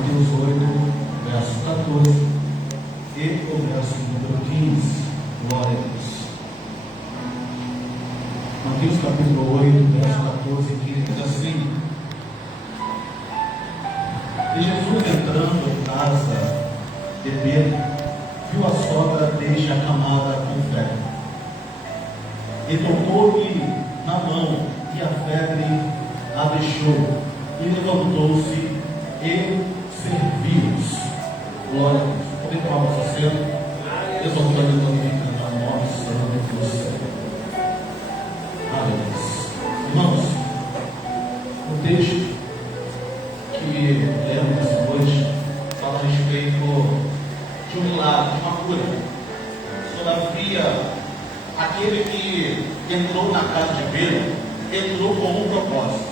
Mateus 8, verso 14 e o verso número 15. Glória a Deus. Mateus capítulo 8, verso 14 e 15 diz assim: E Jesus, entrando em casa de Pedro, viu a sogra deste acamada com febre. E tocou-lhe na mão, e a febre a deixou, e levantou-se e serviu-os. Glória a Deus. Podem tomar o seu assento, exaltando e glorificando a nome santo do céu. Aleluia. Irmãos, o texto que lemos essa noite fala a respeito de um milagre, de uma cura. Todavia, aquele que entrou na casa de Pedro, entrou com um propósito.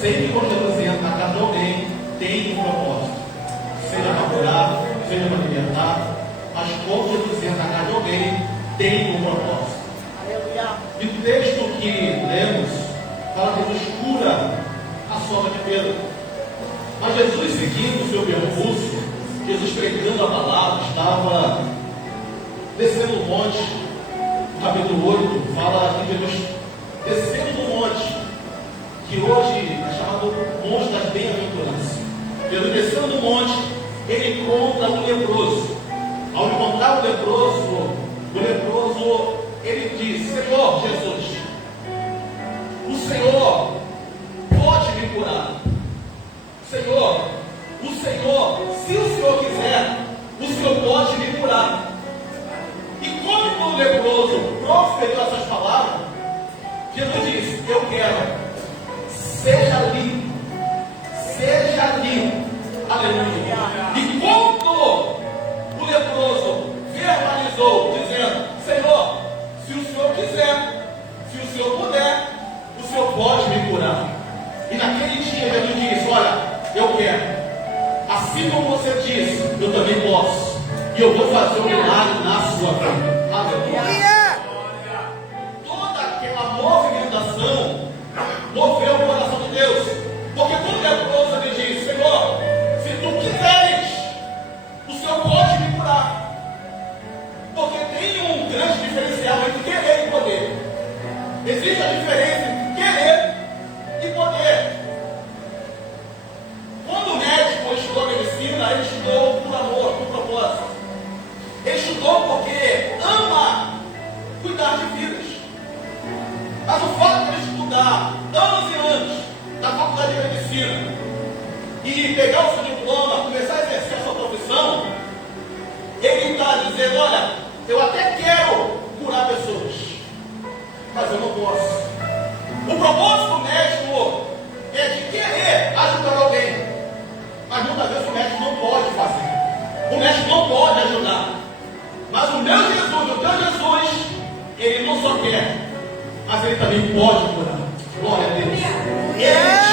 Sempre quando Jesus entra na casa de alguém, tem um propósito. Seja para curar, seja para libertar, mas quando Jesus entra na casa de alguém, tem um propósito. E o texto que lemos fala que Jesus cura a sogra de Pedro. Mas Jesus, seguindo o seu percurso, Jesus pregando a palavra, estava descendo o monte. No capítulo 8 fala que Jesus descendo do monte, que hoje é chamado Monte das Bem-aventuranças. Jesus descendo do monte, ele encontra um leproso. Ao encontrar o leproso, ele diz: Senhor Jesus, o Senhor pode me curar. Senhor, se o Senhor quiser, o Senhor pode me curar. E quando o leproso proferiu essas palavras, Jesus disse: eu quero, seja limpo, seja limpo. Aleluia. E quando o leproso verbalizou, dizendo: Senhor, se o Senhor quiser, se o Senhor puder, o Senhor pode me curar. E naquele dia Jesus disse: olha, eu quero. Assim como você disse, eu também posso. E eu vou fazer um milagre na sua vida. Aleluia. Toda aquela movimentação moveu o coração de Deus. Porque quando o leproso ele diz: Senhor, se tu quiseres, o Senhor pode me curar. Porque tem um grande diferencial entre querer e poder. Existe a diferença entre querer e poder. Quando o médico estudou medicina, ele estudou por amor, por propósito. Ele estudou porque ama cuidar de vidas. Mas o fato de ele estudar anos e anos na faculdade de medicina e pegar o seu diploma, começar a exercer a sua profissão, ele está dizendo: olha, eu até quero curar pessoas, mas eu não posso. O propósito do médico é de querer ajudar alguém, mas muitas vezes o médico não pode fazer. O médico não pode ajudar. Mas o meu Jesus, o teu Jesus, ele não só quer, mas ele também pode curar. Glória a Deus. Ele te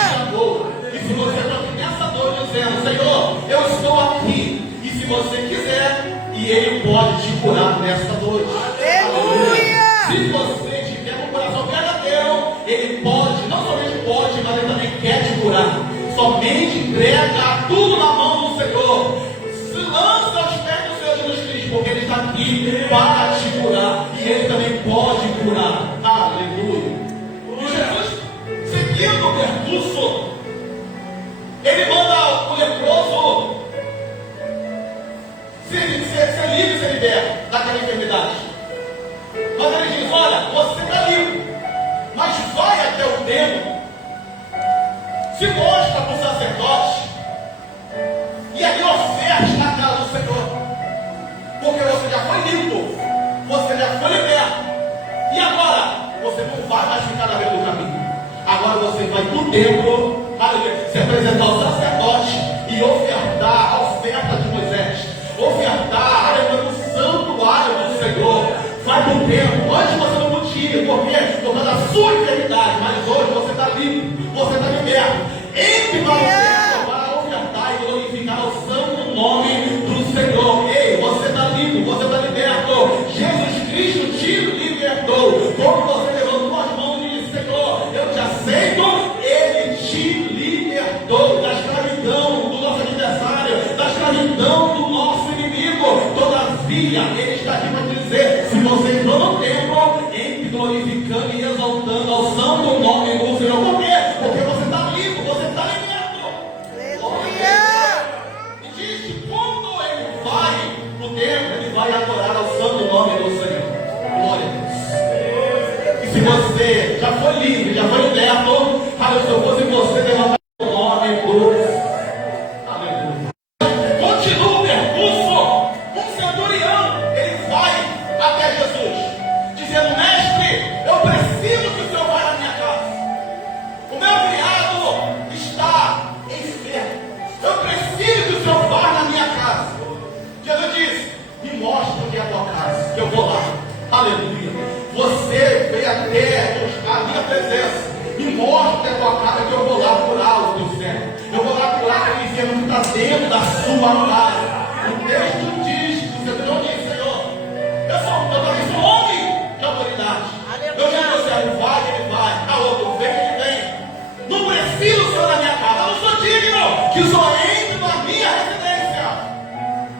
chamou. E se você está aqui nessa noite dizendo: Senhor, eu estou aqui, e se você quiser, e ele pode te curar nesta noite. Aleluia. Se você tiver um coração verdadeiro, ele pode, não somente pode, mas ele também quer te curar. Somente entrega tudo na mão do Senhor. Se lança aos pés do Senhor Jesus Cristo, porque ele está aqui para te curar, e ele também pode curar. Aleluia. E Jesus, seguindo o percurso, ele manda o leproso ser livre, ser liberto daquela enfermidade. Mas ele diz: olha, você está livre, mas vai até o templo, se mostra para o sacerdote, e ali oferte na casa do Senhor, porque você já foi limpo, você já foi liberto, e agora você não vai mais ficar na beira do caminho. Agora você vai para o templo, se apresentar ao sacerdote e ofertar a oferta de Moisés, ofertar no santuário do Senhor. Vai para o templo. Antes você não podia, por causa da sua enfermidade, mas hoje você está livre, você está liberto. Entre para o templo para ofertar e glorificar o santo nome do Senhor. Ei, você está livre, você está liberto. Jesus Cristo te libertou. Como você levantou as mãos e disse: Senhor, eu te aceito, ele te libertou da escravidão. Aleluia. Ele está aqui para dizer: se você entrou no templo, entre glorificando e exaltando ao santo nome do Senhor. Por quê? Porque você está livre, você está liberto. Aleluia. E diz que quando ele vai no templo, ele vai adorar ao santo nome do Senhor. Glória a Deus. E se você já foi livre, já foi liberto, se eu fosse você, levantar o nome do Senhor. Que eu vou lá, aleluia. Você veio até buscar a minha presença, me mostra a tua casa que eu vou lá curá-lo do céu. Eu vou lá curar aquele enfermo que está dentro da sua casa. O texto diz que o Senhor diz: Senhor, eu também sou homem de autoridade. Eu digo ao céu, vai, ele vai, a outro vem, ele vem. Não preciso o Senhor na minha casa, eu não sou digno que o Senhor entre na minha residência,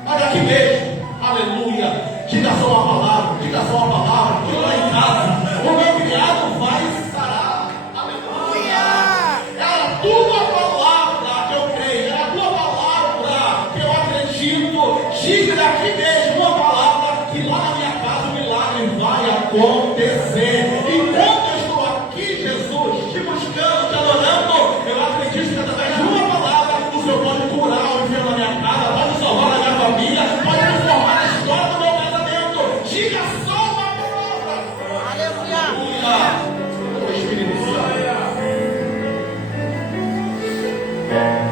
mas aqui mesmo, aleluia. Diga só uma palavra, diga só uma palavra, que lá em casa o meu criado vai sarar. Aleluia! É a tua palavra que eu creio, é a tua palavra que eu acredito. Diga daqui mesmo uma palavra que lá na minha casa o milagre vai acontecer. Enquanto eu estou aqui, Jesus, te buscando, te adorando, eu acredito que através de uma palavra o Senhor pode curar o enfermo na minha casa, pode salvar a minha família, pode transformar a história do meu casamento. Diga só uma palavra. Aleluia. O Espírito Santo.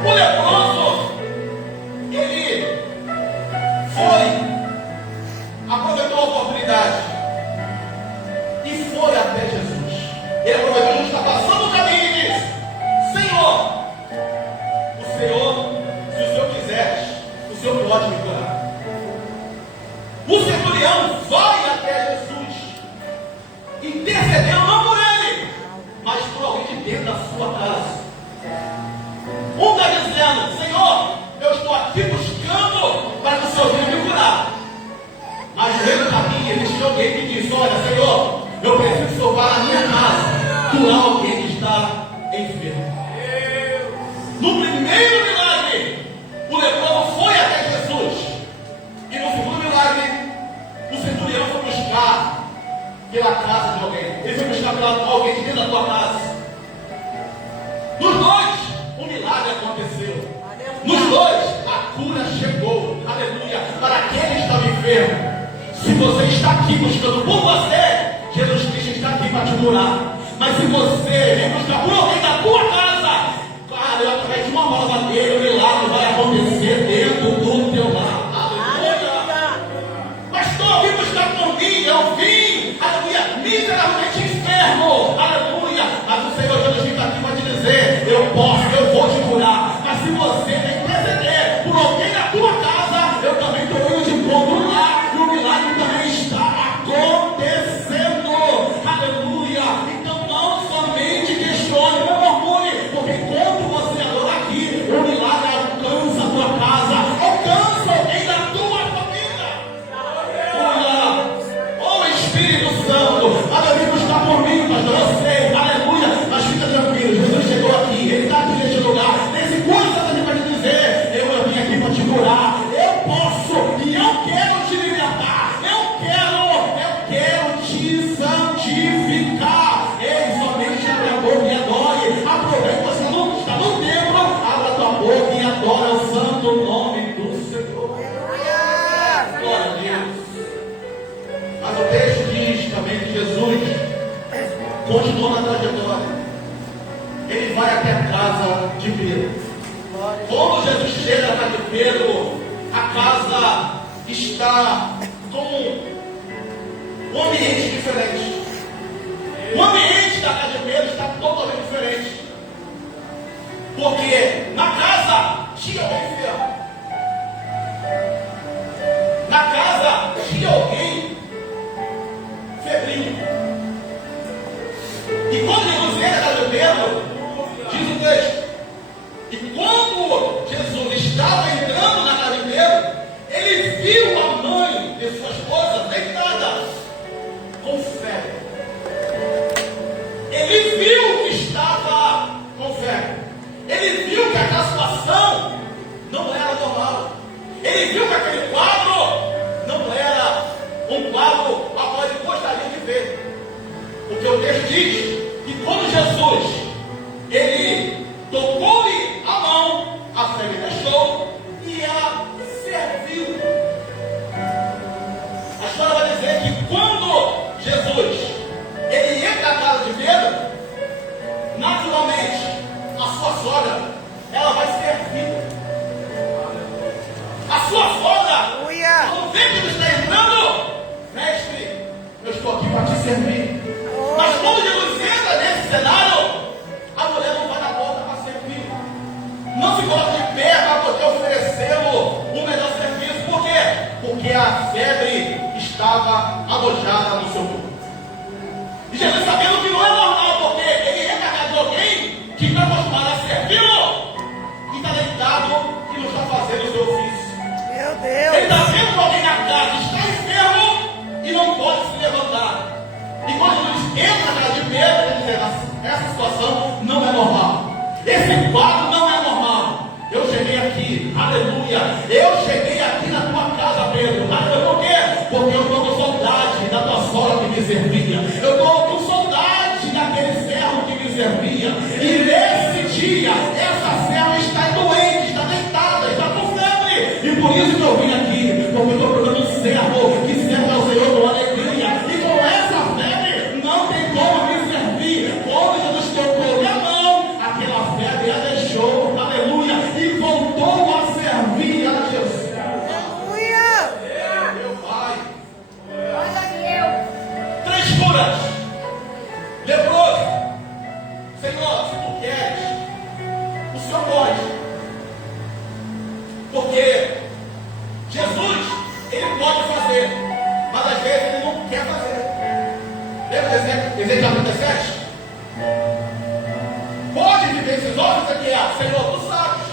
O leproso, ele aproveitou a oportunidade e foi até Jesus. Ele aproveitou, Jesus está passando o caminho e disse: Senhor, se o Senhor quiseres, o Senhor pode me curar. O centurião vai até Jesus, intercedendo não por ele, mas por alguém de dentro da sua casa. Um está dizendo: Senhor, eu estou aqui buscando para que o Senhor venha me curar. Mas no meio do caminho existe alguém que diz: olha, Senhor, eu preciso salvar a minha casa, curar alguém que está enfermo. No primeiro milagre, o leproso foi até Jesus. E no segundo milagre, o centurião foi buscar pela casa de alguém. Ele foi buscar alguém de dentro da tua casa. Nos dois, o milagre aconteceu. Nos dois, a cura chegou. Aleluia. Para aquele que estava enfermo. Se você está aqui buscando por você, Jesus Cristo está aqui para te curar. Mas se você vem buscar por alguém da tua casa, cara, através de uma palavra dele, o milagre vai acontecer dentro do teu lar. Vim buscar por mim, eu vim, aleluia, miseravelmente enfermo, aleluia, mas o Senhor Jesus está aqui para te dizer: eu posso, eu vou te curar. Mas se você tem que interceder por alguém na tua casa, eu também estou indo de encontro lá, e o milagre também está acontecendo, aleluia. Então não somente questione, não murmure, porque enquanto você adora aqui, o milagre alcança a tua casa, alcança alguém da tua família. Espírito Santo, aleluia, está por mim, pastor, eu sei, aleluia, mas fica tranquilo, Jesus chegou aqui, ele está aqui neste lugar, nesse curso está aqui para te dizer: eu vim aqui para te curar, eu posso, e eu quero te libertar, eu quero te santificar. Ei, somente abre a boca e adore, aproveita que você não está no templo, abra a tua boca e adora o santo nome do Senhor. Glória a Deus. Mas o texto diz também que Jesus continua na trajetória. Ele vai até a casa de Pedro. Quando Jesus chega na casa de Pedro, a casa está com um ambiente diferente. O ambiente da casa de Pedro está totalmente diferente. Porque na casa tinha alguém enfermo. Na casa tinha alguém febril. E quando Jesus entra na casa de Pedro, diz o texto, e quando Jesus estava entrando na casa de Pedro, ele viu a mãe de suas o texto diz que quando Jesus, ele tocou-lhe a mão, a febre deixou e ela serviu. A história vai dizer que quando Jesus, ele entra na casa de Pedro, naturalmente, a sua sogra, ela vai servir. A sua sogra, quando vê que ele está entrando, mestre, eu estou aqui para te servir. Mas quando Jesus entra nesse cenário, a mulher não vai na porta para servir. Não se coloca de pé para poder oferecê-lo um melhor serviço. Por quê? Porque a febre estava alojada no seu corpo. E Jesus, sabendo que não é normal, porque ele entra na casa de alguém que está acostumado a servi-lo e está deitado e não está fazendo o seu ofício. Meu Deus! Ele está vendo alguém na casa, está enfermo e não pode se levantar. E quando Jesus entra na casa de Pedro, ele diz: essa situação não é normal. Esse quadro não é normal. Eu cheguei aqui, aleluia. Eu cheguei aqui na tua casa, Pedro. Aleluia. Por quê? Porque eu estou com saudade da tua sogra que me servia. Eu estou com saudade daquele servo que me servia. E nesse dia, essa serva está doente, está deitada, está com febre. E por isso que eu vim aqui, porque eu estou procurando um servo que serve ao Senhor com alegria. E com essa febre, não tem como me servir. Quando Jesus tocou a mão, aquela febre a deixou, aleluia, e voltou a servir a Jesus. Aleluia! Meu Pai. Olha Deus! 3 curas. Leproso. Senhor, se tu queres, o Senhor pode. Porque Jesus, ele pode fazer, mas às vezes ele não quer fazer. Lembra Ezequiel 37? Pode viver esses olhos aqui, Senhor, tu sabes.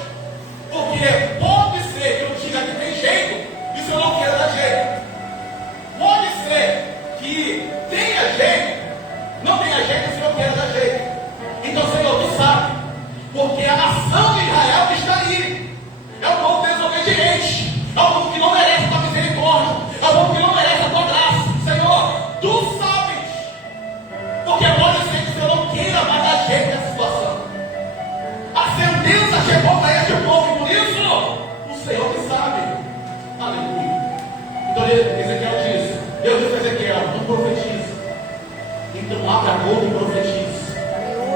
Porque pode ser que eu diga que tem jeito e o Senhor não queira dar jeito. Pode ser que tenha jeito, não tenha jeito e o Senhor queira dar jeito. Então, Senhor, tu sabe. Porque a nação de Israel está aí. É o povo desobediente. É o povo que não merece a tua misericórdia. É o povo que não merece a tua graça. Senhor, tu sabes. Porque pode ser que o Senhor não queira mais dar jeito nessa situação. A sentença chegou para este povo. Por isso, o Senhor que sabe. Aleluia. Então Ezequiel disse: Deus disse a Ezequiel: não profetiza. Então abre a boca e profetiza.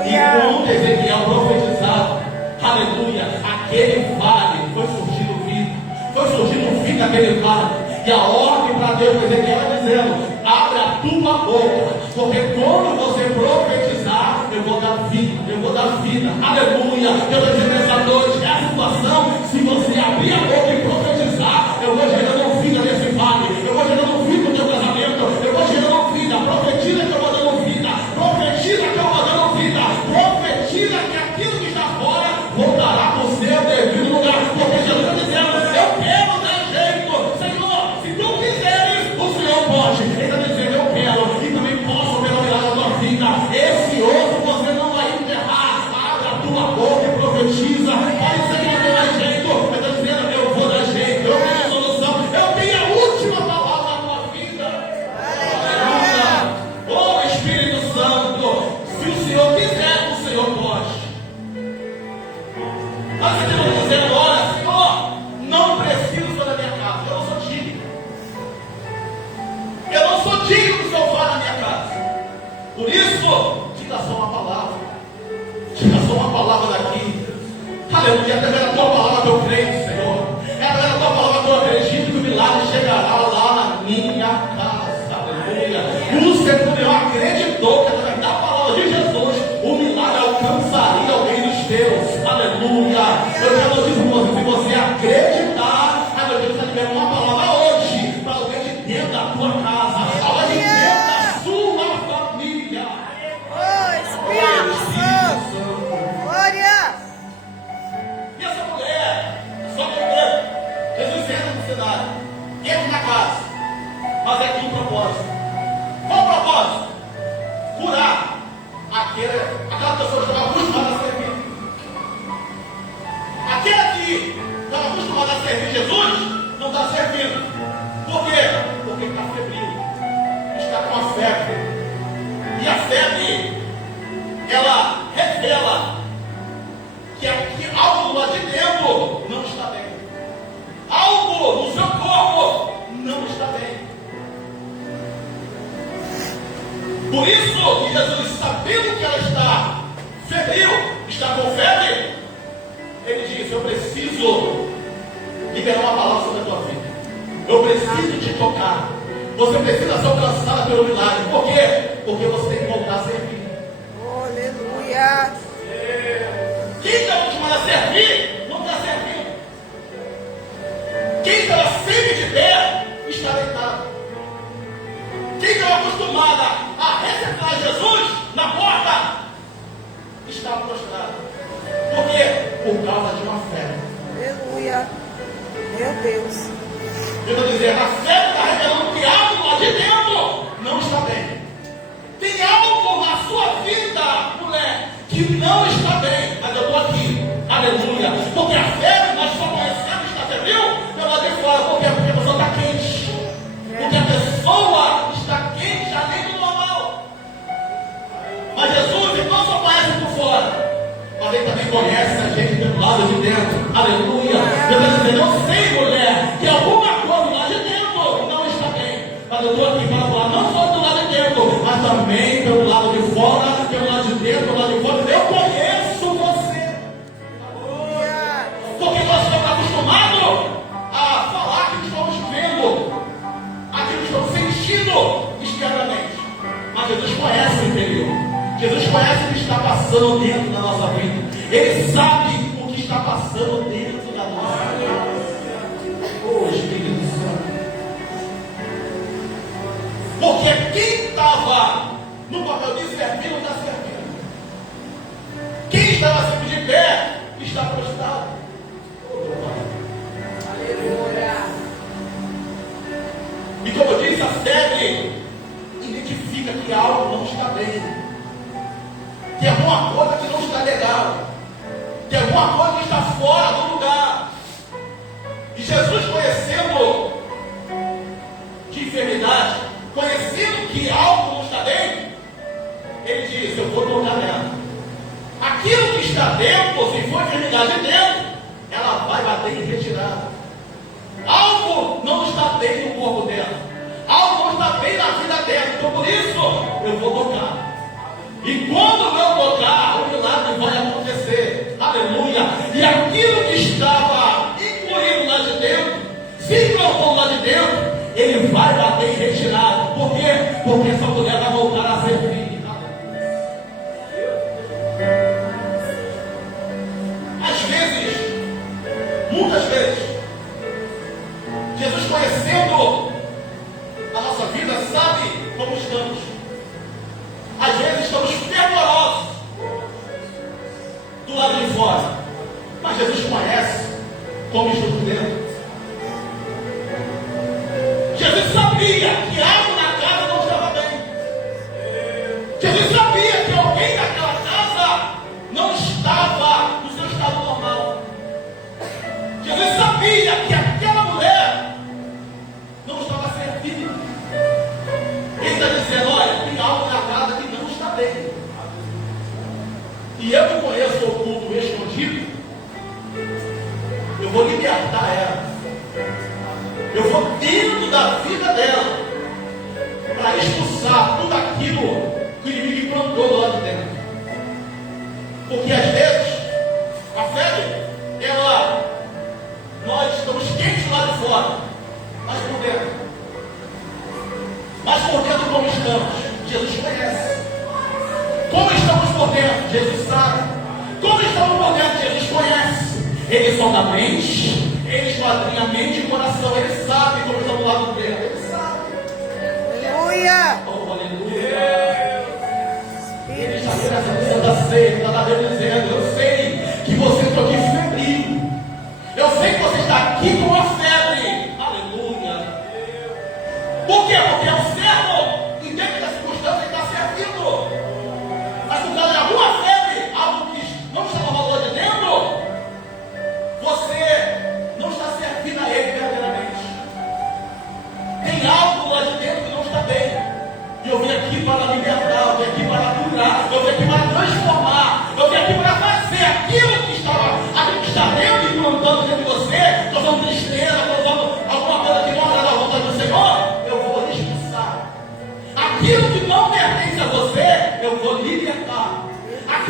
E quando Ezequiel profetizava, aleluia, aquele vale foi surgindo vida. Foi surgindo vida naquele vale. E a ordem para Deus, Ezequiel é dizendo: abre a tua boca, porque quando você profetizar, eu vou dar vida, eu vou dar vida. Aleluia. Eu estou dizendo nessa noite, essa situação, se você abrir a boca e profetizar, eu vou gerando vida nesse vale. Eu vou gerando vida no teu casamento. Eu vou gerando vida. Profetiza que eu vou dando vida. Profetiza que eu vou dando vida. Profetiza que aquilo que está fora voltará para o seu devido lugar. Porque Jesus está dizendo: eu quero dar jeito. Senhor, se tu quiseres, o Senhor pode. Ele está dizendo: eu quero. E também posso ver o milagre da tua vida. Esse outro você não vai enterrar. Abre a tua boca e profetiza. Pode ser que não tenha jeito. Eu estou dizendo: eu vou dar jeito. Eu tenho a solução. Eu tenho a última palavra na tua vida. Aleluia. Oh Espírito Santo, se o Senhor quiser, o Senhor pode. Mas você está dizendo: olha, Senhor, não preciso da minha casa. Eu não sou digno. Eu não sou digno que o Senhor vá na minha casa. Por isso, diga só uma palavra. Diga só uma palavra daqui. Aleluia. Até pela tua palavra que eu creio, Senhor. É pela tua palavra que eu acredito que o milagre chegará lá na minha casa. Aleluia. O Senhor acreditou que através da palavra de Jesus o milagre alcançaria alguém dos teus. Aleluia. Eu já vou dizer para você: se você acreditar, aleluia, está liberando uma palavra hoje para alguém de dentro da tua casa, alguém de dentro da sua família. Oh, Espírito Santo! Glória! E essa mulher, só que Jesus entra no cenário, entra na casa, mas é aqui um propósito. Qual o propósito? Curar aquela pessoa que estava acostumada a servir. Aquela que estava acostumada a servir Jesus, não está servindo. Por quê? Porque está febril, está com a febre. E a febre revela que algo lá de dentro não está bem. Algo no seu corpo não está bem. Por isso que Jesus, sabendo que ela está febril, está com febre, ele diz: eu preciso liberar uma palavra sobre a tua vida. Eu preciso te tocar. Você precisa ser alcançada pelo milagre. Por quê? Porque você tem que voltar a servir. Aleluia. Quem está acostumado a servir, não está servindo. Quem estava sempre de pé, está deitado. Quem estava acostumada a receber Jesus na porta, está prostrado. Por quê? Por causa de uma fé. Aleluia. Meu Deus. Eu estou dizendo, a fé está revelando que algo lá de dentro não está bem. Tem algo na sua vida, mulher, que não está bem. Mas eu estou aqui, aleluia. Porque a fé, nós só conhecemos, está febril, pelo lado de fora. Por quê? Porque a pessoa está quente. Porque a pessoa está quente além do normal. Mas Jesus, ele não só conhece por fora, mas ele também conhece a gente pelo lado de dentro. Aleluia. Eu estou dizendo, eu sei, mulher, que alguma coisa lá de dentro não está bem. Mas eu estou aqui para falar, não só do lado de dentro, mas também pelo lado de fora, pelo lado de dentro, pelo lado de fora. Eu conheço você. Porque nós estamos acostumados a falar que estamos vendo, aquilo que estamos sentindo externamente. Mas Jesus conhece o interior. Jesus conhece o que está passando dentro da nossa vida. Ele sabe o que está passando dentro da nossa vida. Oh, Espírito Santo. Porque quem estava no papel de servir não está servindo. Quem estava sempre de pé está prostrado. Aleluia. E como eu disse, a febre identifica que algo não está bem. Que alguma coisa que não está legal. Que alguma coisa que está fora do lugar. E Jesus, conhecendo de enfermidade, conhecendo que algo não está bem, ele diz: eu vou tocar nela. Aquilo que está dentro, se for enfermidade dentro, ela vai bater em retirada. Algo não está bem no corpo dela. Algo não está bem na vida dela. Então por isso eu vou tocar. E quando eu tocar, o milagre vai acontecer. Aleluia. E aquilo que estava incluído lá de dentro, se provou lá de dentro, ele vai bater em retirada. Por quê? Porque essa mulher vai voltar a servir. Às vezes, muitas vezes, Jesus, conhecendo a nossa vida, sabe como estamos. Às vezes estamos fervorosos do lado de fora, mas Jesus conhece como estou por dentro. Jesus sabia que algo na casa não estava bem. Jesus sabia que alguém naquela casa não estava no seu estado normal. Jesus sabia que aquela mulher não estava servindo. Ele está dizendo: olha, tem algo na casa que não está bem. E eu que conheço o culto escondido, eu vou libertar ela. Eu vou dentro da vida dela para expulsar tudo aquilo que o inimigo implantou do lado de dentro. Porque às vezes a febre, nós estamos quentes lá de fora, mas por dentro. Mas por dentro como estamos? Jesus conhece. Como estamos por dentro? Jesus sabe. Como estamos por dentro? Jesus conhece. Ele sonda a mente, ele esquadrinha a mente e o coração. Ele sabe como estamos lá por dentro. Ele sabe. Aleluia. Oh, aleluia. Ele está vendo essa missão da ceia, está dizendo: eu sei que você está aqui febril. Eu sei que você está aqui com uma febre. Aleluia. Por quê? Porque é um servo, independente da circunstância, ele está servindo. Mas por causa de alguma febre, algo que não está no valor de dentro, você não está servindo a ele verdadeiramente. Tem algo lá de dentro que não está bem. E eu vim aqui para libertar, eu vim aqui para curar, eu vim aqui para transformar, eu vim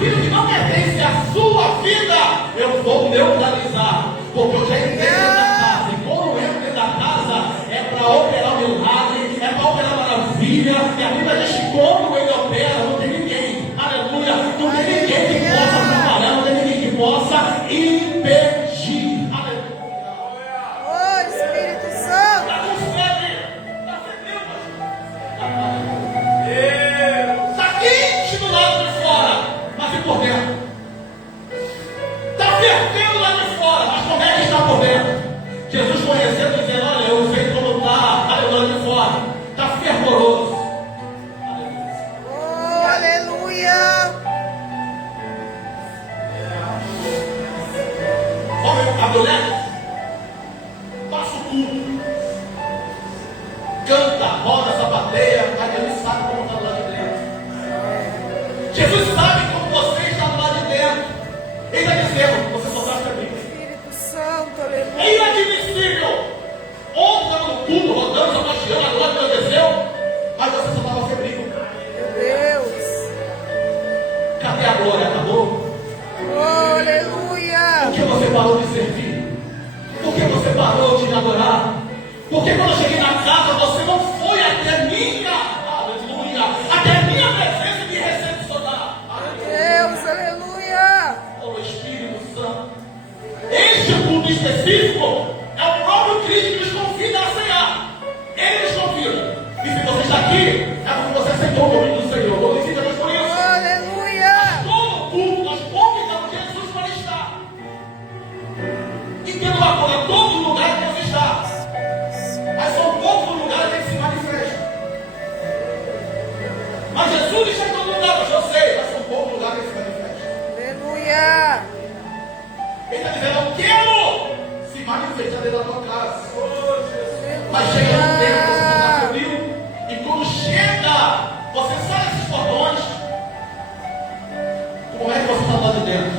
aquilo que não pertence à sua vida, eu vou neutralizar. Porque eu já entrei dentro da casa. E quando eu entro dentro da casa, é para operar o milagre, é para operar a maravilha. E a Bíblia diz que quando ele opera, não tem ninguém. Aleluia. Não tem ninguém que possa trabalhar, não tem ninguém que possa impedir. Aleluia. Oh, Espírito Santo. Está com febre. Está fedendo. Está quente do lado de fora, mas e por dentro? Está fervendo lá de fora, mas como é que está por dentro? Jesus conhecendo, dizendo: olha, eu sei como está, aleluia, de fora. Está fervoroso. Oh, aleluia. Olha, a mulher passa o culto, canta, roda, sapateia, mas ele sabe como está lá de dentro. Jesus sabe como você está lá de dentro. Ele está dizendo: você só está feliz. Espírito Santo, aleluia. É inadmissível. Ontem estava no culto, rodando, sapateando, agora aconteceu, mas você só estava febril. Meu Deus. Cadê a glória? Acabou? Oh, aleluia. Por que você parou de servir? Por que você parou de me adorar? Porque quando eu cheguei na casa, você não foi até minha, aleluia, até minha presença e me recepcionar. Deus, aleluia. Oh, Espírito Santo. Este culto específico é o próprio Cristo que nos convida a cear. Ele nos convida. E se você está aqui, é porque você aceitou o nome do Senhor. Glorifica Deus por isso. Oh, aleluia. Todo culto nós convidamos Jesus para estar. E pelo amor a todos os lugares que Deus está. Mas são poucos os lugares que ele se manifesta. Mas Jesus está em todo lugar, eu sei, mas são poucos lugares que ele se manifesta. Aleluia. Ele está dizendo: eu quero se manifestar dentro da tua casa. Mas chega um tempo que você está frio. E quando chega, você sai desses cordões. Como é que você está lá de dentro?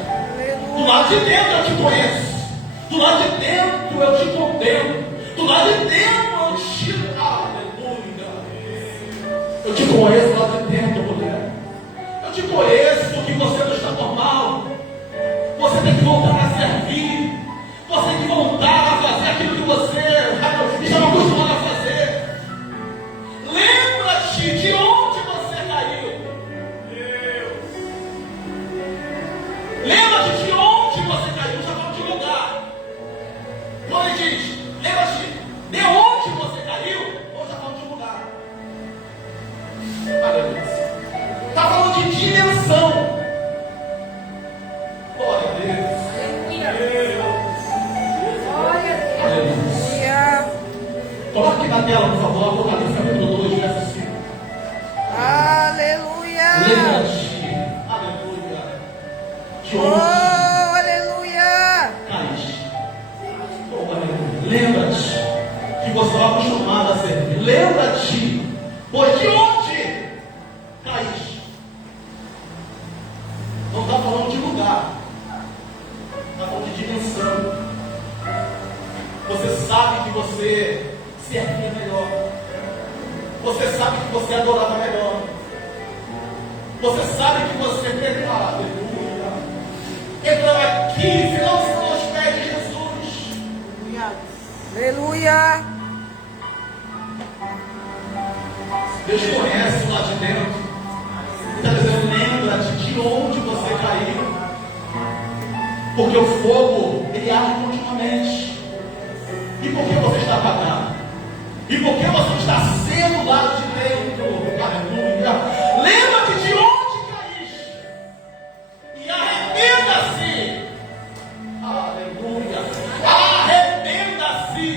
Do lado de dentro eu te conheço. Do lado de dentro eu te condeno. Do lado de dentro eu te... Aleluia. Eu te conheço do lado de dentro, mulher. Eu te conheço porque você não está normal. Você tem que voltar a servir. Você tem que voltar a fazer aquilo que você estava acostumado a fazer. Lembra-te de onde você caiu. Lembra-te de onde você caiu. Já falou de lugar. Quando ele diz: lembra-te de onde você caiu, ou já falou de lugar. Aleluia. Está falando de dimensão. Glória a Deus. Aleluia. Coloque na tela, por favor, Apocalipse capítulo 2, verso 5. Aleluia. Lembra-te, aleluia, de Oh, onde aleluia. caíste. Oh, aleluia. Lembra-te que você estava acostumado a servir. Lembra-te, pois de onde caíste. Não está falando de lugar, está falando de dimensão. Você sabe que você servia melhor. Você sabe que você adorava melhor. Você sabe que você pecava. Aleluia. Então aqui, se não são os pés de Jesus. Aleluia. Deus conhece lá de dentro. Está dizendo: lembra-te de onde você caiu. Porque o fogo, ele arde continuamente. E por que você está apagado? E por que você está sendo lá de dentro? Aleluia. Lembra-te de onde caíste. E arrependa-se. Aleluia. Arrependa-se.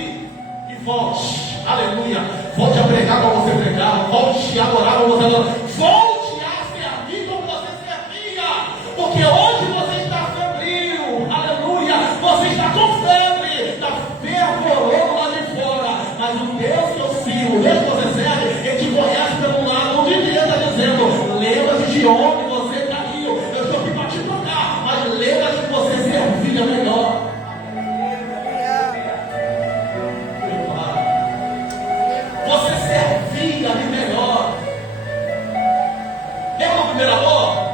E volte. Aleluia. Volte a pregar como você pregava. Volte a adorar como você adorava. Volte a servir como você servia. Porque hoje você está febril. Aleluia. Você está com febre. Está fervoroso lá de fora. Mas o Deus que eu sirvo, o Deus que você serve, Ele te conhece pelo lado. Onde Ele está dizendo: lembra-se de onde você caiu. Eu estou aqui para te tocar. Mas lembra-se que você servia melhor. Meu Pai, você servia melhor. Lembra do primeiro amor?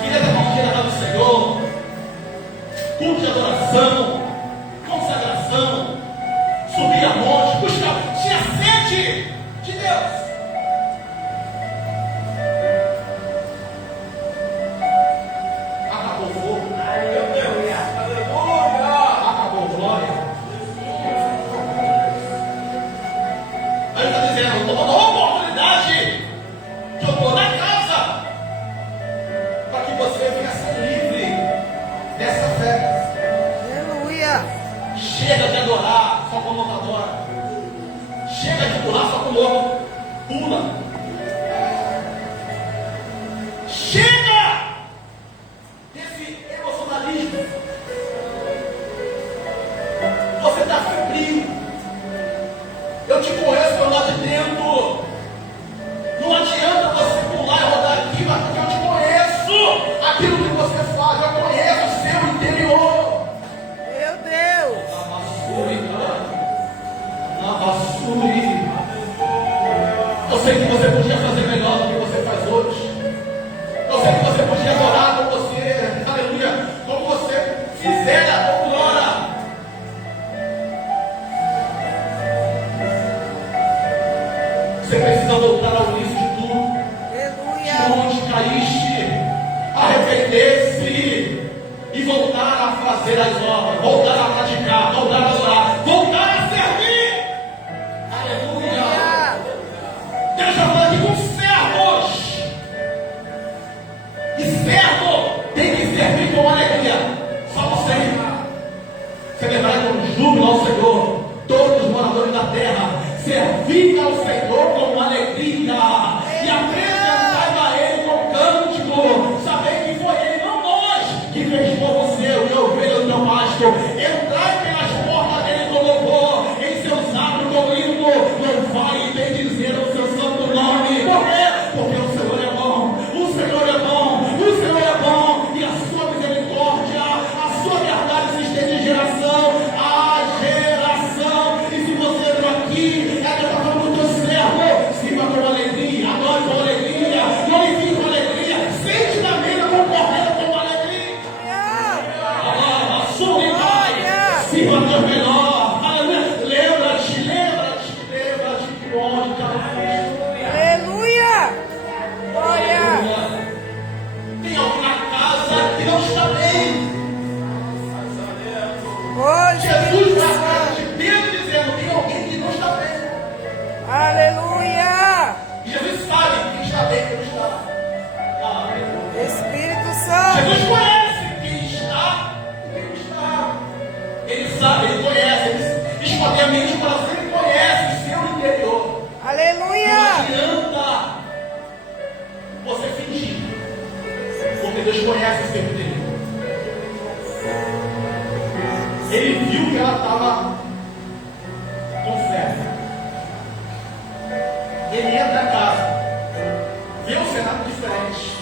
Queria ter uma vida do Senhor, culto de adoração, consagração, subir a monte, buscar, tinha sede de Deus. Acabou o fogo. Acabou a glória. Aí ele está dizendo, estou dando uma oportunidade de eu pôr na casa para que você venha ser livre dessa fé. Aleluia. Chega de adorar só como adora. Chega de pular só como outro pula. Chega desse emocionalismo. Você está febril. Eu te conheço pelo lado de dentro. Não adianta você pular e rodar aqui, mas porque eu te conheço. Aquilo que você faz, eu conheço o seu interior. Meu Deus. Lavassuri. Eu sei que você podia fazer melhor do que você faz hoje. Eu sei que você podia adorar como você, aleluia, como você fizera outrora. Você precisa voltar ao início de tudo. De Aleluia. onde caíste, arrepender-se e voltar a fazer as obras, voltar a praticar, voltar a adorar, voltar a servir. Aleluia. Deus está falando aqui com servos. E servo tem que servir com alegria. Só você. Celebrar com júbilo ao Senhor. Todos os moradores da terra. Servir ao Senhor com alegria. E apresentar a Ele com cântico. Saber que foi Ele, não nós, que fez por você o meu ovelha do teu pasto. Entrai pelas portas dele com louvor. Em seus atos com hino. Louvai e bendizer o seu santo nome. Por quê? Porque o Senhor é bom. O Senhor é bom. O Senhor é bom. E a sua misericórdia, a sua verdade se estende de geração a geração. E se você entrou aqui, é para falar do teu servo. Sirva com alegria, adore com alegria, glorifique com alegria, sente na mesa com correndo com alegria. Sirva a Deus melhor. Aleluia. Lembra-te que onde cada vez. Aleluia. Glória. Tem alguém na casa que não está bem. Oh, Jesus Espírito na casa Santo. de Pedro dizendo: tem alguém que não está bem. Aleluia. E Jesus sabe quem está bem e quem não está. Aleluia. Espírito Santo. Jesus conhece quem está e quem não está. Ele sabe, ele conhece, ele espontaneamente o coração, ele conhece o seu interior. Não Aleluia. adianta você fingir, porque Deus conhece o seu interior. Ele viu que ela estava com fé. Ele entra na casa, vê um cenário diferente.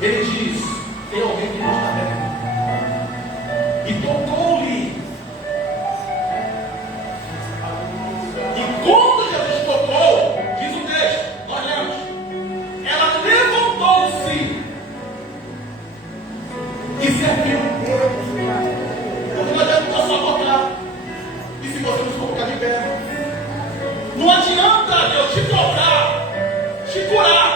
Ele diz: tem alguém que não está bem. E tocou-lhe. E quando Jesus tocou, diz o texto, nós lemos, ela levantou-se e serviu. Porque não adianta só tocar. E se você não se colocar de pé, não adianta eu te tocar, te curar,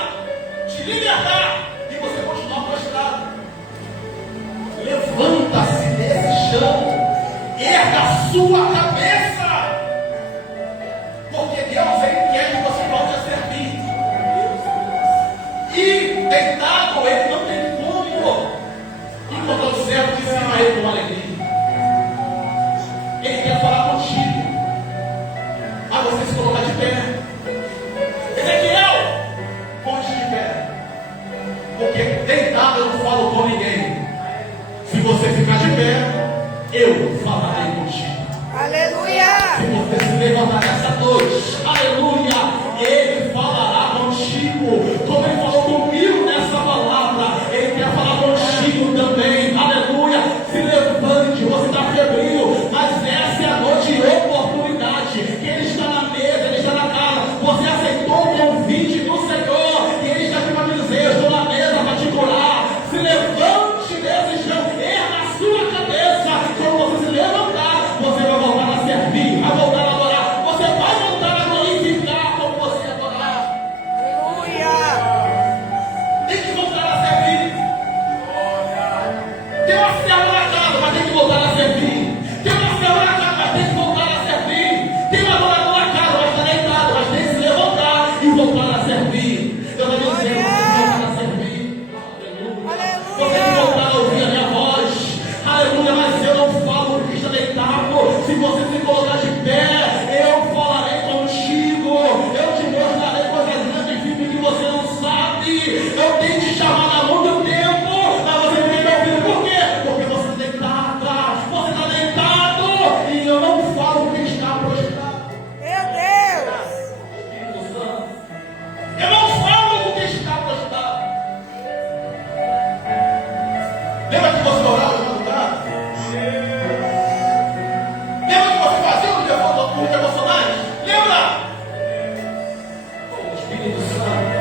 te libertar e você continuar prostrado. Levanta-se desse chão, erga a sua cabeça, porque Deus ele quer que você volte a servir. E deitado, ele não tem como encontrar o servo de cima ele com alegria. Ele quer falar contigo. Ah, você se colocar de pé. Ezequiel, ponte de pé. Porque deitado eu não falo com ninguém. Se você ficar de pé, eu falarei contigo. Aleluia. Se você se levantar nessa noite, aleluia, Ele falará contigo. Como Ele falou comigo nessa palavra, Ele quer falar contigo também. Aleluia. Se levante, você está febril, mas essa é a noite de oportunidade. Ele está na mesa, Ele está na casa. Você aceitou o convite do Senhor e Ele Eu não falo com quem está para ajudar. Lembra que você orava de madrugada? Lembra que você fazia os devocionais? Lembra? Oh, Espírito Santo.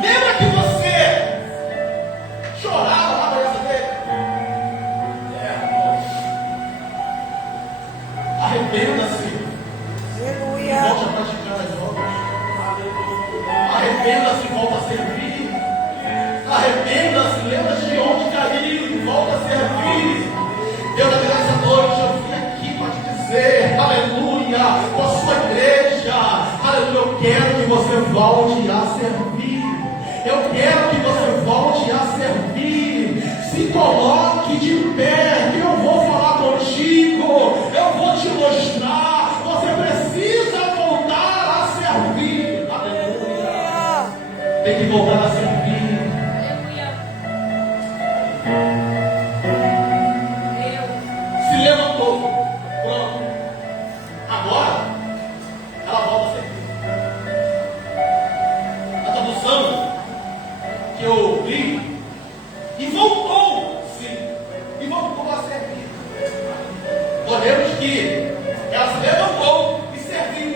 Lembra que você chorava na presença dele? Arrependa-se. Aleluia. Volte a praticar as obras. Arrependa-se e volta a servir. Arrependa-se, lembra-se de onde caiu e volta a servir. Deus, nessa noite eu vim aqui para te dizer, aleluia, com a sua igreja, aleluia, eu quero que você volte a servir. Eu quero que você volte a servir. Se coloque de pé, que eu vou falar contigo. Eu vou te mostrar. Você precisa voltar a servir. Aleluia. Tem que voltar a servir. Se levantou. Pronto. Agora, ela volta a servir. A tradução que eu li, e voltou, sim, e voltou a servir. Podemos que ela se levantou e serviu.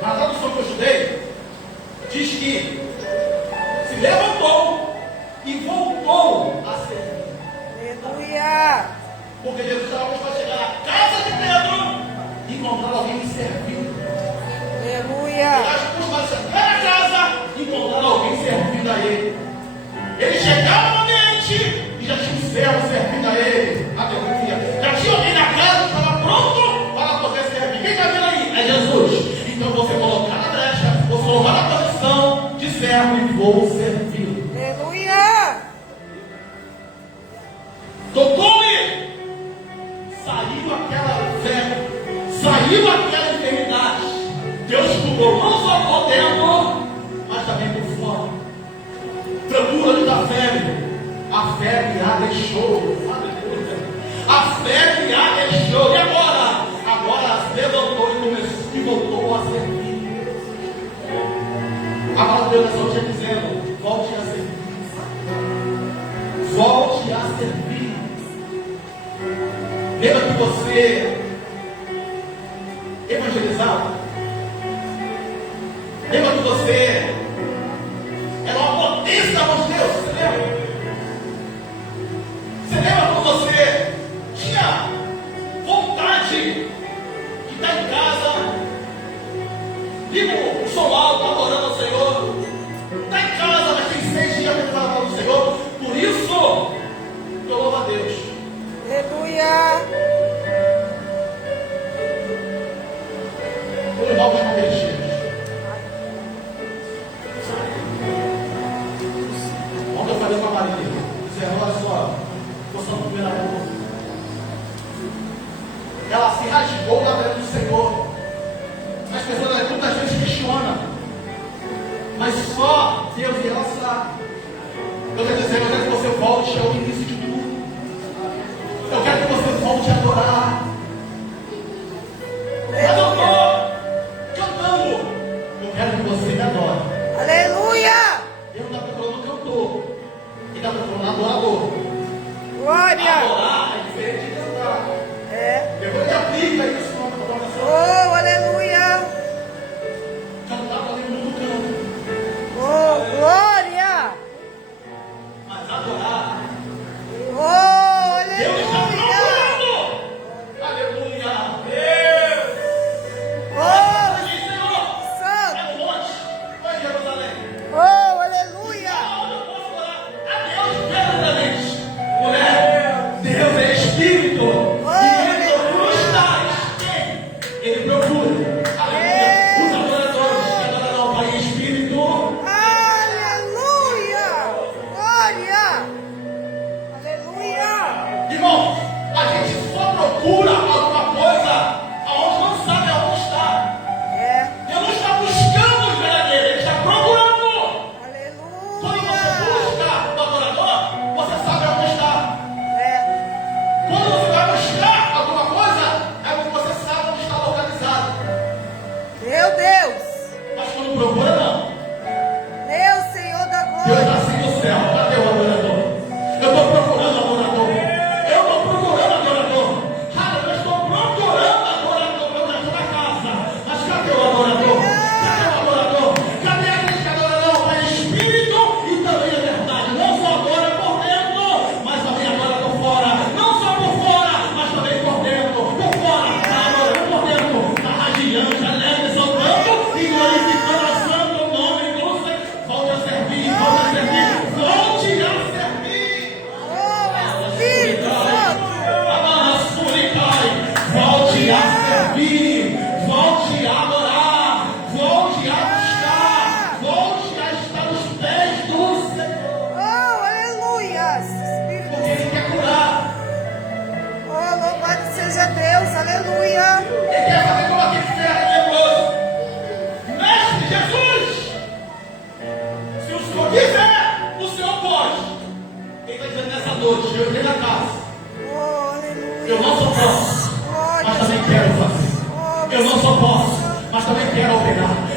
Na tradução que eu estudei, diz que se levantou e voltou a servir. Aleluia. Porque Jesus estava para chegar na casa de Pedro e encontrar alguém que serviu. Aleluia. Para chegar na casa e encontrar alguém servindo a ele. Ele chegava no ambiente e já tinha um servo servindo a ele. Aleluia. Já tinha alguém na casa que estava pronto para poder servir. Quem está vendo aí? É Jesus. Então você colocar na brecha, você colocar na posição de servo e vou servir. Aleluia. Tocou-lhe. Saiu aquela febre. Saiu aquela enfermidade. Deus curou não só por dentro, mas também por fora. Procura-lhe da febre. A febre a deixou. Aleluia. A febre a deixou. E agora? Agora se levantou e começou e voltou a servir. A palavra de Deus nessa noite dizendo: volte a servir. Volte a servir. Lembra que você evangelizava? Lembra que você era uma potência da mão de Deus? Você lembra? Você lembra quando você tinha vontade de estar em casa, liga o som alto, adorando ao Senhor? Está em casa, mas tem 6 dias para falar para o Senhor. Por isso, eu louvo a Deus. Aleluia. Vou levar os papéis cheios. Ontem eu falei com a Maria, dizendo: olha só, gostando do primeiro amor. Ela se rasgou na frente do Senhor. As pessoas muitas vezes questionam, mas só Deus e ela sabem. Eu quero dizer, eu quero que você volte ao início de tudo. Eu quero que você volte a adorar. Mas eu estou cantando. Eu quero que você me adore. Aleluia. Deus não está procurando cantor. Ele está procurando adorador. Glória. Adorar é diferente de cantar. É. Depois ele aplica isso na oração. Oh, aleluia. Cantar para dentro do canto. Oh, glória.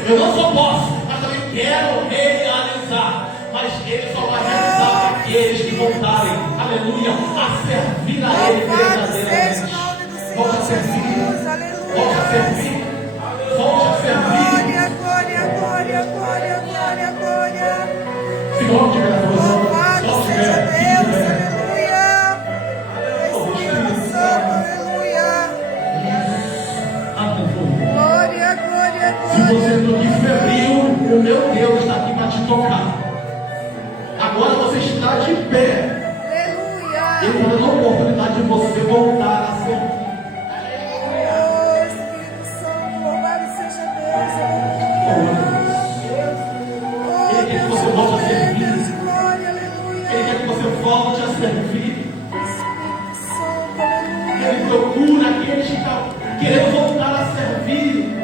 Eu não só posso, mas também quero realizar. Mas Ele só vai realizar aqueles que voltarem, aleluia, a servir a Ele verdadeiramente. Volte a servir, volte a servir, volte a servir. Glória, glória, glória, glória. Se volte, meu Deus. Louvado seja Deus, aleluia. Espírito Santo, aleluia. Glória, glória, Se glória. você está aqui febril, o meu Deus está aqui para te tocar. Agora você está de pé. Aleluia. Ele está dando a oportunidade de você voltar a servir. Oh, Espírito Santo, louvado seja Deus, aleluia. Oh, Ele quer que você volte a servir. Deus de glória, aleluia. Ele quer que você volte a servir. Espírito Santo, aleluia. Ele procura aqueles que estão querendo voltar a servir.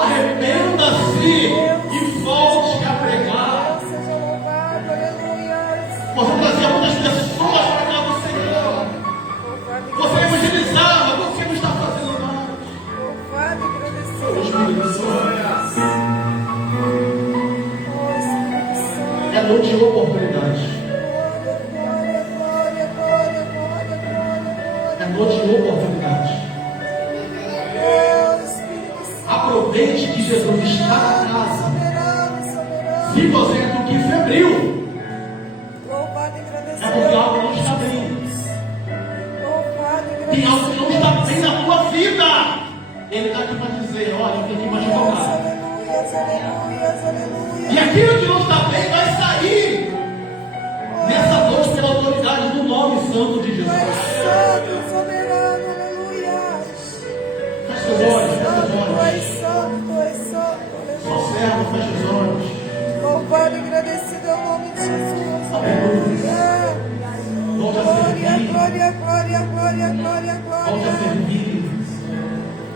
Arrependa-se e volte a pregar. Deus seja louvado, aleluia. Você trazia muitas pessoas para cá do Senhor. Você evangelizava, você não está fazendo mais. Louvado e agradecido. O Espírito Santo. Oh, Espírito Santo. É noite de oportunidade. Glória, glória, glória, glória, glória, É noite de oportunidade. glória. Oh, Espírito Santo. Aproveite que Jesus está na casa. Soberano, soberano. Se você é do que febril, Louvado e é agradecido. porque algo não está bem. Louvado e Tem algo agradecido. que não está bem na tua vida. Ele está aqui para dizer: olha, eu tenho aqui para te tocar. Aleluia, aleluia, E aleluia. aquilo que não está bem vai sair nessa noite pela autoridade do nome santo de Tu Jesus. és santo, soberano, aleluia. Feche os olhos, feche os Tu olhos. és santo, tu és santo, Só aleluia. servo, feche os olhos. Louvado e agradecido é o nome de Jesus, Aleluia. aleluia. Volte a Glória, servir. glória, glória, glória, glória, Volte a glória. servir.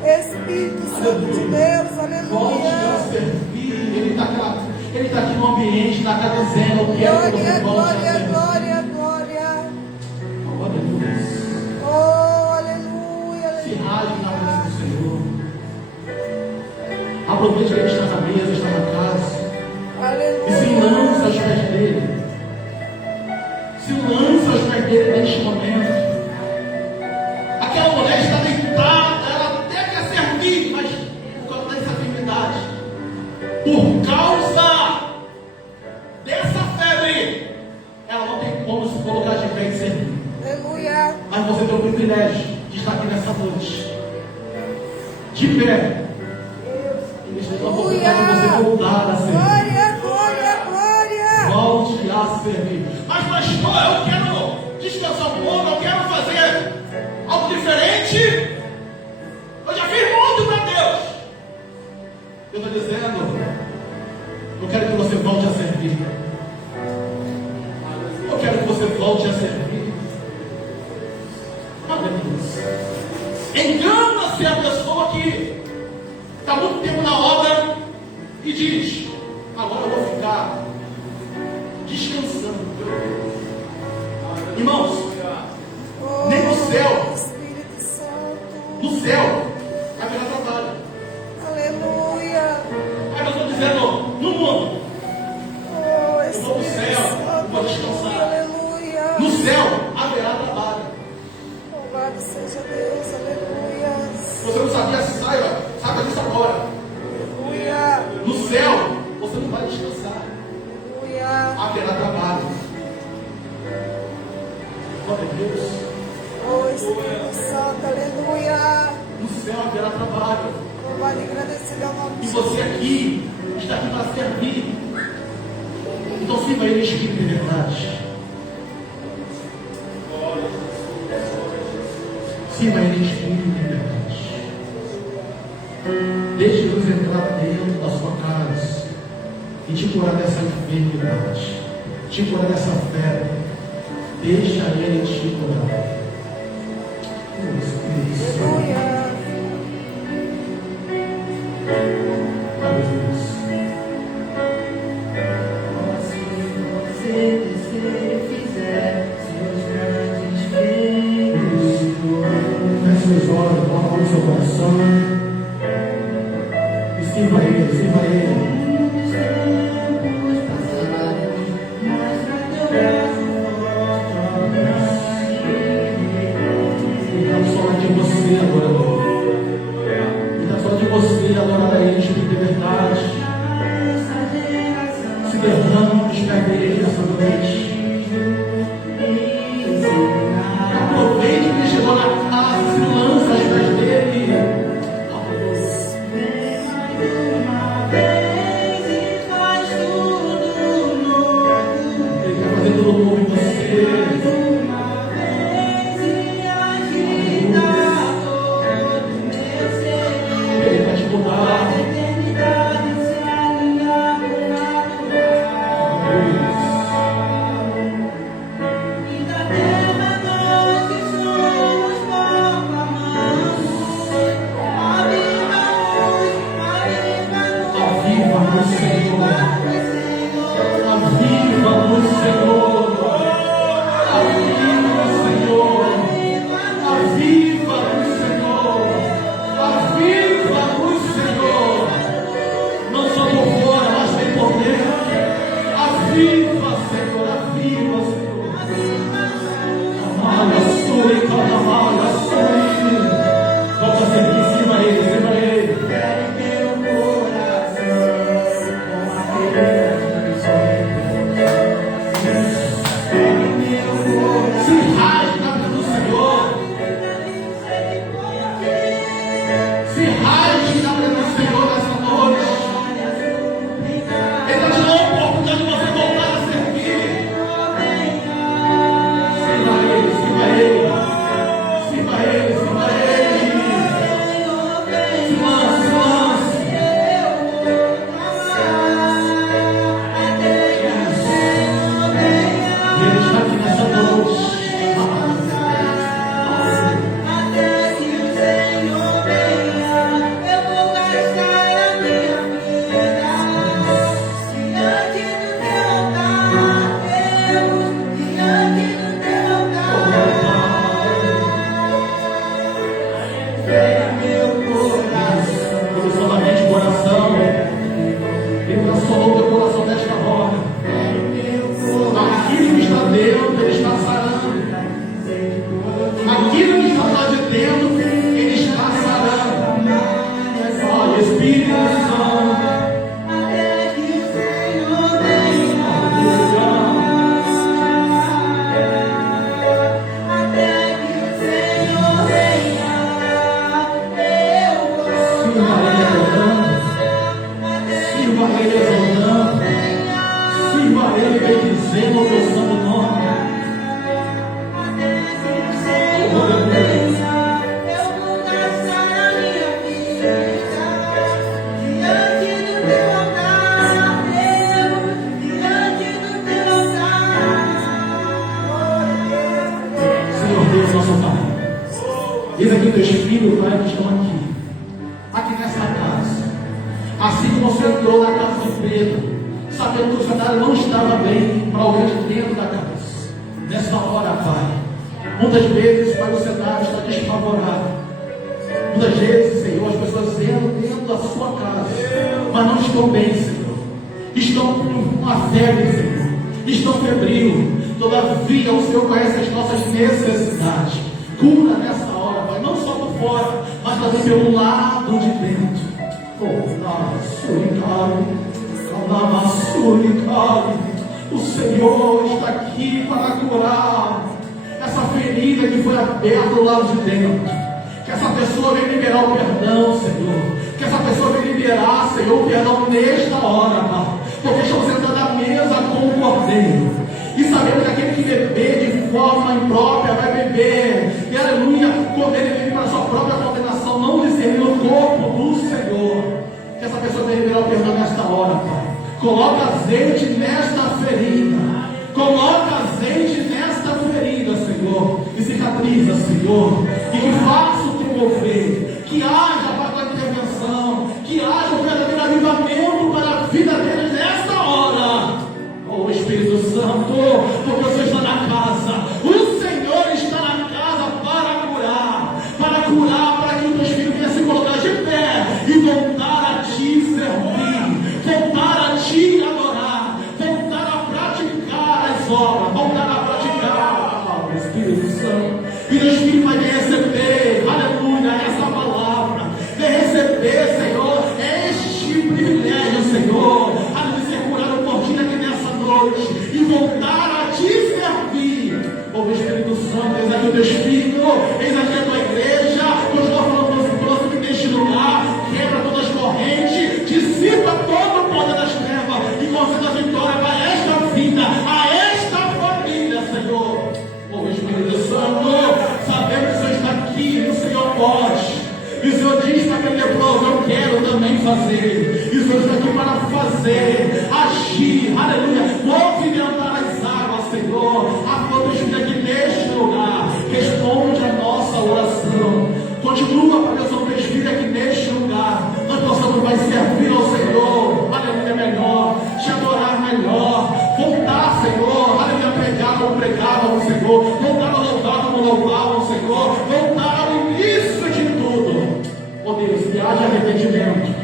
Espírito Santo de Deus, Volte a aleluia. servir. Ele está aqui no ambiente, está cá dizendo: eu quero que você Glória, volte a glória, servir. glória, glória. Aleluia. Oh, aleluia, Se aleluia. rasgue na presença do Senhor. Aproveite que Ele está na mesa, está na casa. E se lança aos pés dele. Se lança aos pés dele neste momento. Aquela mulher está deitada, ela até quer servir, mas por causa dessa enfermidade, por causa dessa febre, ela não tem como se colocar de pé e servir. Aleluia. Mas você tem o privilégio de estar aqui nessa noite, de pé. Ele está dando a oportunidade de você voltar a servir. Glória, glória, glória. Volte a servir. Mas pastor, eu quero descansar um pouco, eu quero fazer algo diferente. Eu já fiz muito para Deus. Eu estou dizendo, eu quero que você volte a servir. Eu quero que você volte a servir. Aleluia. Engana-se a pessoa que está muito tempo na obra e diz: agora eu vou ficar descansando. Irmãos, Oh, nem no céu, Espírito Santo. no céu, vai virar trabalho. Aleluia. Aí eu estou dizendo, no mundo, Oh, eu vou no Espírito céu, Santo. vou descansar. Aleluia. No céu haverá trabalho. Louvado seja Deus. Aleluia. Você não sabia, saiba disso agora. Aleluia. No céu, você não vai descansar. Aleluia. Haverá trabalho. Glória a Deus. Oh, Espírito Santo. Aleluia. No céu haverá trabalho. Louvado e agradecido ao nome E de Jesus. você aqui está aqui para servir. Então sirva Ele em espírito de verdade. Sirva Ele em espírito de verdade. Deixe Jesus entrar dentro da sua casa e te curar dessa enfermidade, te curar dessa febre. Deixa Ele te curar. Oh, Espírito Santo. Aleluia. Aleluia. Se você fizer seus grandes feitos, Feche seus olhos, coloque a mão no seu coração e Sirva Ele, sirva Ele. Está só de você, adorador. Está só de você, adorar a Ele, Espírito de verdade. Se derrama nos pés dele essa noite. Aproveite que ele chegou na casa, se lança aos pés dele. Ele quer fazer tudo novo em você. Ele quer te mudar. Eis aqui teus filhos, Pai, que estão aqui nessa casa. Assim como você entrou na casa de Pedro, sabendo que o cenário não estava bem para alguém de dentro da casa. Nessa hora, Pai, muitas vezes, Pai, o cenário está desfavorável. Muitas vezes, Senhor, as pessoas entram dentro da sua casa, mas não estão bem, Senhor. Estão com uma febre, Senhor. Estão febril. Todavia, o Senhor conhece as nossas necessidades. Cura nessa hora, Pai, não só por fora, mas também pelo lado de dentro. O Senhor está aqui para curar essa ferida que foi aberta do lado de dentro. Que essa pessoa venha liberar o perdão, Senhor. Que essa pessoa venha liberar, Senhor, o perdão nesta hora, Pai. Porque estamos sentados à mesa com o Cordeiro. E sabemos que aquele que beber de forma imprópria vai beber. E aleluia, quando ele vem para a sua própria condenação, não discernindo o corpo do Senhor. Que essa pessoa venha liberar o perdão nesta hora, Pai. Coloca azeite nesta ferida. Coloca azeite nesta ferida, Senhor. E cicatriza, Senhor. E que faça o teu mover. Que haja para a tua intervenção. Que haja um verdadeiro avivamento para a vida deles nesta hora. Oh Espírito Santo, porque o Senhor está na casa. O Senhor está na casa para curar, para que os teus filhos venham se colocar de pé e voltar a ti, Senhor. E Deus Filho vai receber, aleluia, essa palavra. Vai receber, Senhor, este privilégio, Senhor. Aleluia, ser curado por ti aqui nessa noite. E voltar a te servir. Ô Espírito Santo, eis aqui o teu Espírito, eis aqui a tua igreja. O Senhor falou trouxe neste lugar. Quebra todas as correntes, dissipa todo o poder das trevas e conceda vitória para esta vida, a esta família, Senhor. Ô Espírito Santo, sabemos que o Senhor está aqui, o Senhor pode. E o Senhor diz para aquele leproso: eu quero também fazer. E o Senhor está aqui para fazer, agir, aleluia, movimentar as águas, Senhor. A flor do Espírito aqui neste lugar, responde a nossa oração. Continua para Deus, o Espírito aqui neste lugar. Nós possamos mais servir ao Senhor, aleluia, melhor, te adorar melhor, voltar, Senhor, aleluia, pregar como pregávamos, Senhor, voltar a louvar como louvávamos, Senhor, voltar ao início de tudo. Ó Deus, que haja arrependimento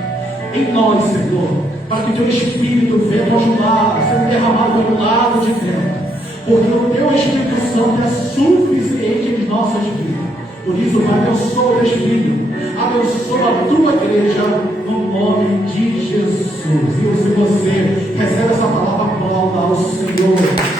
em nós, Senhor, para que o teu Espírito venha nos dar, sendo derramado pelo lado de dentro, porque o teu Espírito Santo é suficiente em nossas vidas. Por isso, abençoa o Espírito, abençoa a tua igreja, no nome de Jesus. E se você recebe essa palavra, aplauda ao Senhor.